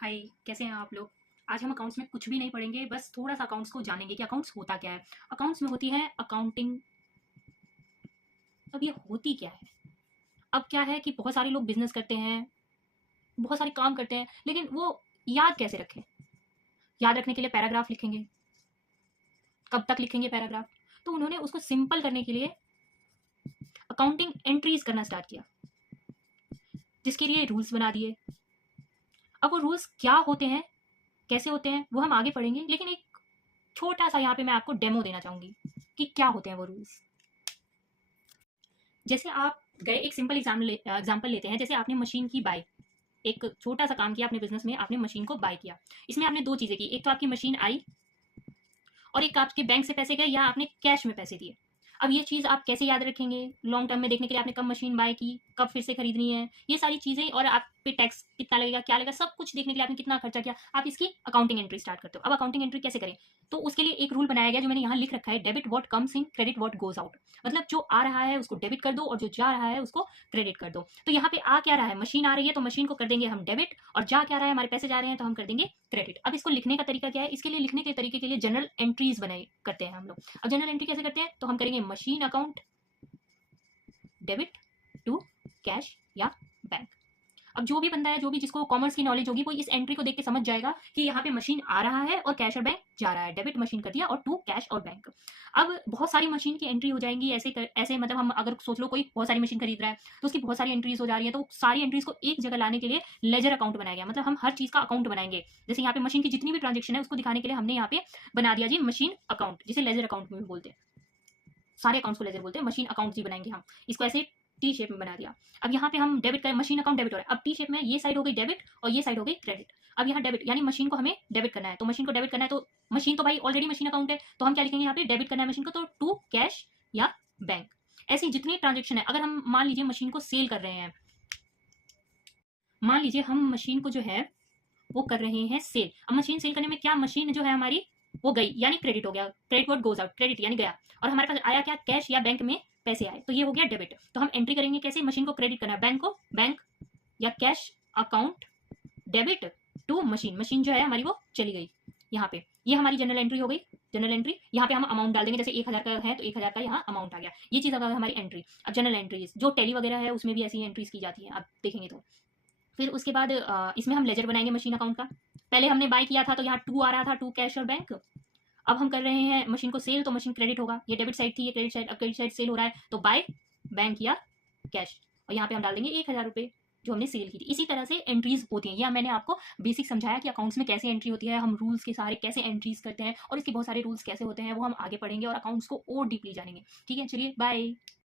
हाय, कैसे हैं आप लोग। आज हम अकाउंट्स में कुछ भी नहीं पढ़ेंगे, बस थोड़ा सा अकाउंट्स को जानेंगे कि अकाउंट्स होता क्या है। अकाउंट्स में होती है अकाउंटिंग। अब ये होती क्या है। अब क्या है कि बहुत सारे लोग बिजनेस करते हैं, बहुत सारे काम करते हैं, लेकिन वो याद कैसे रखें। याद रखने के लिए पैराग्राफ लिखेंगे। कब तक लिखेंगे पैराग्राफ। तो उन्होंने उसको सिंपल करने के लिए अकाउंटिंग एंट्रीज करना स्टार्ट किया, जिसके लिए रूल्स बना दिए। अब वो रूल्स क्या होते हैं, कैसे होते हैं, वो हम आगे पढ़ेंगे, लेकिन एक छोटा सा यहाँ पे मैं आपको डेमो देना चाहूंगी कि क्या होते हैं वो रूल्स। जैसे आप गए, एक सिंपल एग्जाम्पल लेते हैं। जैसे आपने मशीन की बाय, एक छोटा सा काम किया अपने बिजनेस में, आपने मशीन को बाय किया। इसमें आपने दो चीजें की, एक तो आपकी मशीन आई और एक आपके बैंक से पैसे गए या आपने कैश में पैसे दिए। अब ये चीज़ आप कैसे याद रखेंगे लॉन्ग टर्म में देखने के लिए, आपने कब मशीन बाय की, कब फिर से खरीदनी है, ये सारी चीज़ें, और आप पे टैक्स कितना लगेगा, क्या लगेगा, सब कुछ देखने के लिए आपने कितना खर्चा किया, आप इसकी अकाउंटिंग एंट्री स्टार्ट करते हो। अब अकाउंटिंग एंट्री कैसे करें, तो उसके लिए एक रूल बनाया गया जो मैंने यहाँ लिख रखा है, debit what comes in, credit what goes out. मतलब जो आ रहा है उसको डेबिट कर दो और जो जा रहा है उसको क्रेडिट कर दो। तो यहाँ पे आ क्या रहा है, मशीन आ रही है तो मशीन को कर देंगे हम डेबिट, और जा क्या रहा है, हमारे पैसे जा रहे हैं तो हम कर देंगे क्रेडिट। अब इसको लिखने का तरीका क्या है, इसके लिए लिखने के तरीके के लिए जनरल एंट्रीज बनाए करते हैं हम लोग। अब जनरल एंट्री कैसे करते हैं, तो हम करेंगे machine account debit to cash या बैंक। अब जो भी बंदा है, जो भी जिसको कॉमर्स की नॉलेज होगी, वो इस एंट्री को देख के समझ जाएगा कि यहाँ पे मशीन आ रहा है और कैश और बैंक जा रहा है। डेबिट मशीन कर दिया और टू कैश और बैंक। अब बहुत सारी मशीन की एंट्री हो जाएंगी ऐसे मतलब हम अगर सोच लो कोई बहुत सारी मशीन खरीद रहा है तो उसकी बहुत सारी एंट्रीज हो जा रही है, तो सारी एंट्रीज को एक जगह लाने के लिए लेजर अकाउंट बनाया गया। मतलब हम हर चीज का अकाउंट बनाएंगे। जैसे यहाँ पे मशीन की जितनी भी ट्रांजेक्शन है उसको दिखाने के लिए हमने यहाँ पे बना दिया जी मशीन अकाउंट, जिसे लेजर अकाउंट में भी बोलते हैं। सारे अकाउंट्स को लेजर बोलते हैं, मशीन अकाउंट ही बनाएंगे हम। इसको ऐसे टी शेप में बना दिया। अब यहाँ पे हम डेबिट करें, मशीन अकाउंट डेबिट हो रहा है। अब टी शेप में ये साइड हो गई डेबिट और ये साइड हो गई क्रेडिट। अब यहाँ डेबिट यानी मशीन को हमें डेबिट करना है, तो मशीन को डेबिट करना है, तो मशीन तो भाई ऑलरेडी मशीन अकाउंट है, तो हम क्या लिखेंगे यहाँ पे, डेबिट करना है मशीन को, तो टू कैश या बैंक। ऐसी जितनी ट्रांजेक्शन है, अगर हम मान लीजिए मशीन को सेल कर रहे हैं, मान लीजिए हम मशीन को जो है वो कर रहे हैं सेल। अब मशीन सेल करने में क्या, मशीन जो है हमारी वो गई यानी क्रेडिट हो गया, credit word goes out, credit यानी गया, और हमारे पास आया क्या, कैश या बैंक में पैसे आए, तो ये हो गया डेबिट। तो हम एंट्री करेंगे कैसे, मशीन को क्रेडिट करना है, बैंक को बैंक या cash account debit to machine, machine जो है हमारी वो चली गई यहाँ पे। ये हमारी जनरल एंट्री हो गई। जनरल एंट्री यहाँ पे हम अमाउंट डाल देंगे, जैसे 1000 का है तो 1000 का यहाँ अमाउंट आ गया। ये चीज़ अगर हमारी एंट्री। अब जनरल एंट्रीज जो टैली वगैरह है उसमें भी ऐसी एंट्रीज की जाती है, आप देखेंगे तो। फिर उसके बाद इसमें हम लेजर बनाएंगे मशीन अकाउंट का। पहले हमने बाय किया था तो यहाँ टू आ रहा था, टू कैश और बैंक। अब हम कर रहे हैं मशीन को सेल, तो मशीन क्रेडिट होगा, ये डेबिट साइड थी, ये क्रेडिट साइड। अब क्रेडिट साइड सेल हो रहा है तो बाय बैंक या कैश, और यहाँ पे हम डाल देंगे 1000 रुपये जो हमने सेल की थी। इसी तरह से एंट्रीज होती हैं। ये मैंने आपको बेसिक समझाया कि अकाउंट्स में कैसे एंट्री होती है, हम रूल्स के सारे कैसे एंट्रीज करते हैं, और इसके बहुत सारे रूल्स कैसे होते हैं वो हम आगे पढ़ेंगे और अकाउंट्स को और डीपली जानेंगे। ठीक है, चलिए बाय।